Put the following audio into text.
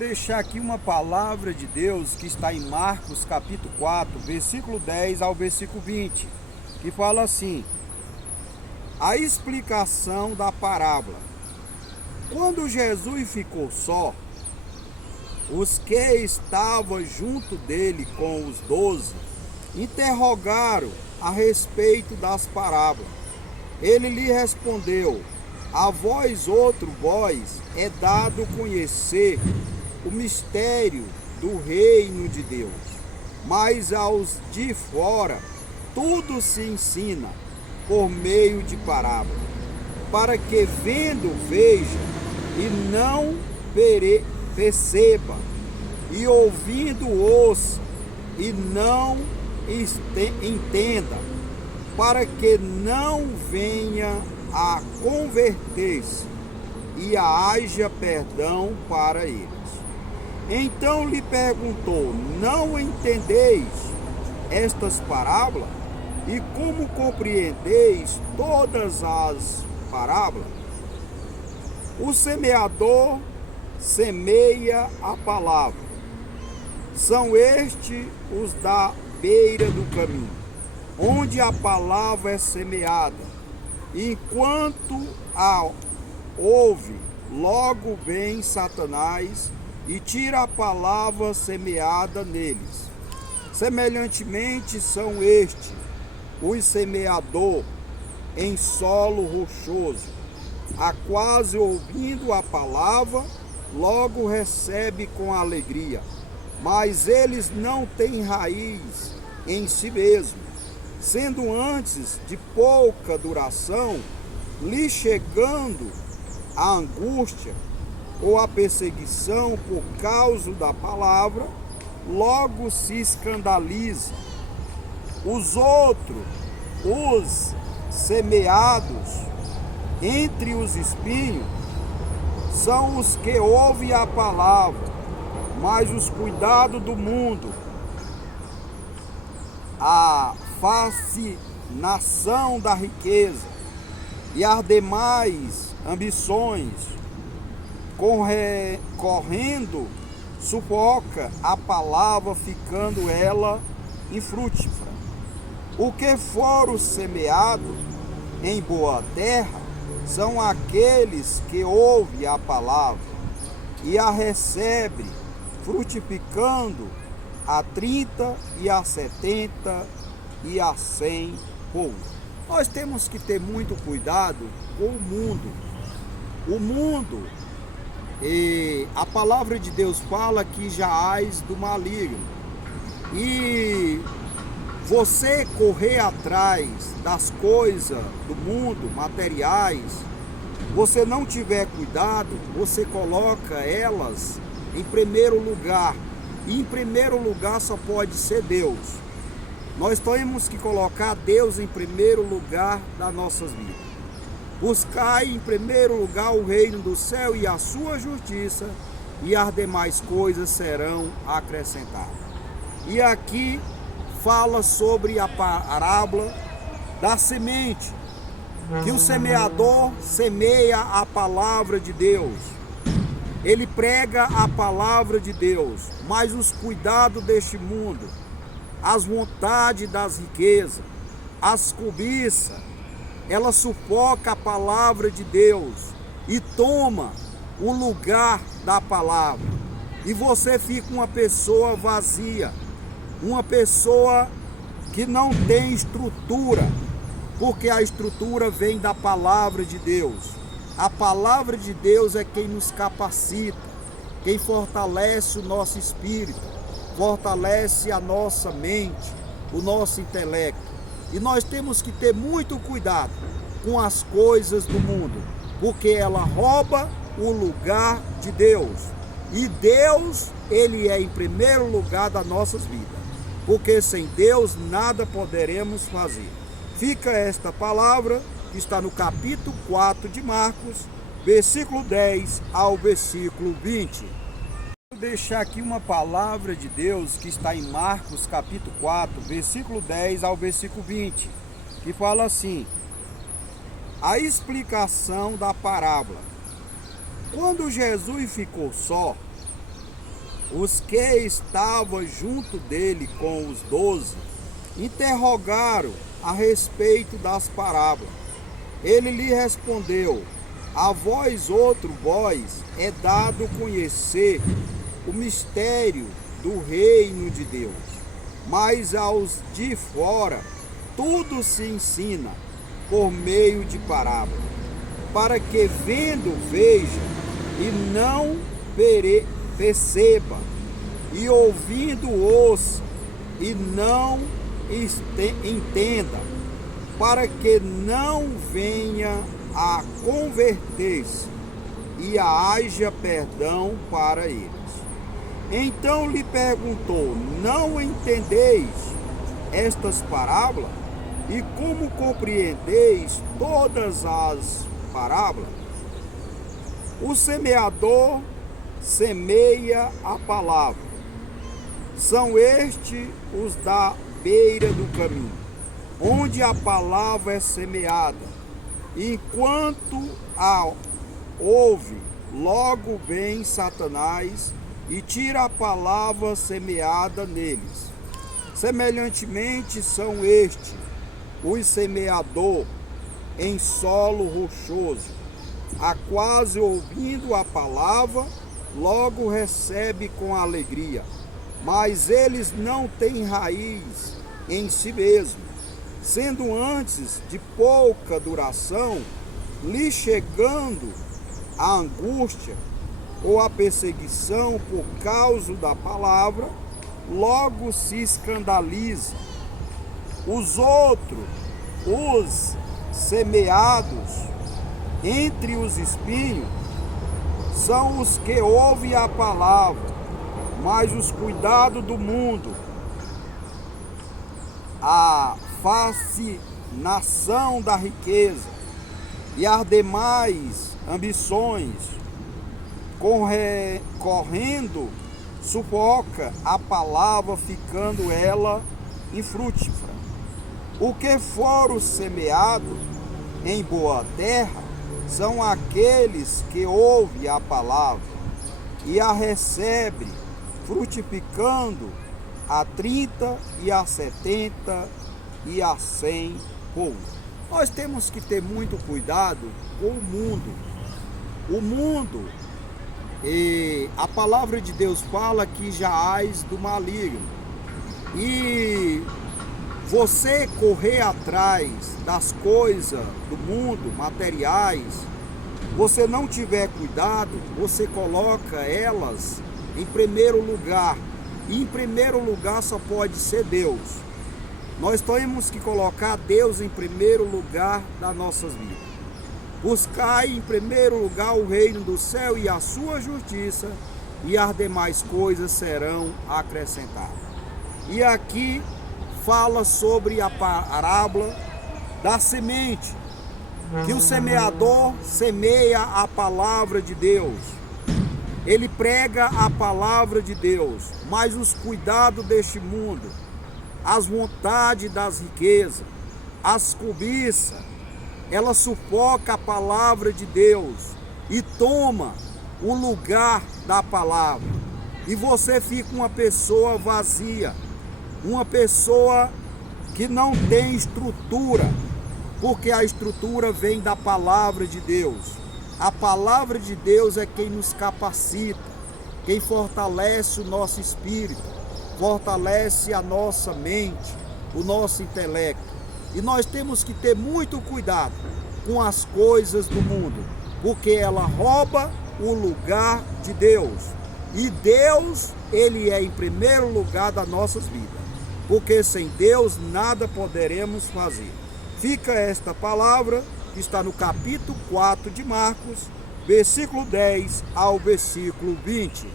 deixar aqui uma palavra de Deus que está em Marcos capítulo 4, versículo 10 ao versículo 20, que fala assim: a explicação da parábola. Quando Jesus ficou só, os que estavam junto dele com os 12 interrogaram a respeito das parábolas. Ele lhe respondeu: a vós é dado conhecer o mistério do reino de Deus, mas aos de fora tudo se ensina por meio de parábola, para que vendo veja e não perceba, e ouvindo ouça e não entenda, para que não venha a converter-se e haja perdão para eles. Então lhe perguntou: não entendeis estas parábolas? E como compreendeis todas as parábolas? O semeador semeia a palavra. São estes os da beira do caminho, onde a palavra é semeada. Enquanto a ouve, logo vem Satanás e tira a palavra semeada neles. Semelhantemente são estes os semeador em solo rochoso, a quase ouvindo a palavra, logo recebe com alegria, mas eles não têm raiz em si mesmos, sendo antes de pouca duração, lhe chegando a angústia ou a perseguição por causa da palavra, logo se escandaliza. Os outros, os semeados entre os espinhos, são os que ouvem a palavra, mas os cuidados do mundo, a fascinação da riqueza e as demais ambições, correndo, sufoca a palavra, ficando ela infrutífera. O que for semeado em boa terra são aqueles que ouvem a palavra e a recebem, frutificando a 30 e a 70 e a 100 por. Nós temos que ter muito cuidado com o mundo. O mundo, e a palavra de Deus fala que jaz do maligno. E você correr atrás das coisas do mundo, materiais, você não tiver cuidado, você coloca elas em primeiro lugar. E em primeiro lugar só pode ser Deus. Nós temos que colocar Deus em primeiro lugar das nossas vidas. Buscar em primeiro lugar o reino do céu e a sua justiça, e as demais coisas serão acrescentadas. E aqui fala sobre a parábola da semente, que o semeador semeia a palavra de Deus. Ele prega a palavra de Deus, mas os cuidados deste mundo, as vontades das riquezas, as cobiças, ela sufoca a palavra de Deus e toma o lugar da palavra. E você fica uma pessoa vazia, uma pessoa que não tem estrutura, porque a estrutura vem da palavra de Deus. A palavra de Deus é quem nos capacita, quem fortalece o nosso espírito, fortalece a nossa mente, o nosso intelecto. E nós temos que ter muito cuidado com as coisas do mundo, porque ela rouba o lugar de Deus. E Deus, Ele é em primeiro lugar das nossas vidas, porque sem Deus nada poderemos fazer. Fica esta palavra que está no capítulo 4 de Marcos, versículo 10 ao versículo 20. Vou deixar aqui uma palavra de Deus que está em Marcos capítulo 4, versículo 10 ao versículo 20, que fala assim: a explicação da parábola. Quando Jesus ficou só, Os que estavam junto dele com os 12 interrogaram a respeito das parábolas. Ele lhe respondeu: a vós é dado conhecer o mistério do reino de Deus, mas aos de fora tudo se ensina por meio de parábola, para que vendo veja e não perceba, e ouvindo ouça e não entenda, para que não venha a converter-se e haja perdão para eles. Então lhe perguntou: não entendeis estas parábolas? E como compreendeis todas as parábolas? O semeador semeia a palavra. São estes os da beira do caminho, onde a palavra é semeada. Enquanto a ouve, logo vem Satanás e tira a palavra semeada neles. Semelhantemente são estes os semeador em solo rochoso, a quase ouvindo a palavra, logo recebe com alegria, mas eles não têm raiz em si mesmo, sendo antes de pouca duração, lhe chegando a angústia ou a perseguição por causa da palavra, logo se escandaliza. Os outros, os semeados entre os espinhos, são os que ouvem a palavra, mas os cuidados do mundo, a fascinação da riqueza e as demais ambições, correndo, sufoca a palavra, ficando ela infrutífera. O que for semeado em boa terra são aqueles que ouvem a palavra e a recebem, frutificando a 30 e a 70 e a 100 por um. Nós temos que ter muito cuidado com o mundo. O mundo, a palavra de Deus fala que jaz do maligno. E você correr atrás das coisas do mundo, materiais, você não tiver cuidado, você coloca elas em primeiro lugar. E em primeiro lugar só pode ser Deus. Nós temos que colocar Deus em primeiro lugar das nossas vidas. Buscai em primeiro lugar o reino do céu e a sua justiça, e as demais coisas serão acrescentadas. E aqui fala sobre a parábola da semente, que o semeador semeia a palavra de Deus. Ele prega a palavra de Deus, mas os cuidados deste mundo, as vontades das riquezas, as cobiças, ela sufoca a palavra de Deus e toma o lugar da palavra. E você fica uma pessoa vazia, uma pessoa que não tem estrutura, porque a estrutura vem da palavra de Deus. A palavra de Deus é quem nos capacita, quem fortalece o nosso espírito, fortalece a nossa mente, o nosso intelecto. E nós temos que ter muito cuidado com as coisas do mundo, porque ela rouba o lugar de Deus. E Deus, Ele é em primeiro lugar das nossas vidas, porque sem Deus nada poderemos fazer. Fica esta palavra que está no capítulo 4 de Marcos, versículo 10 ao versículo 20.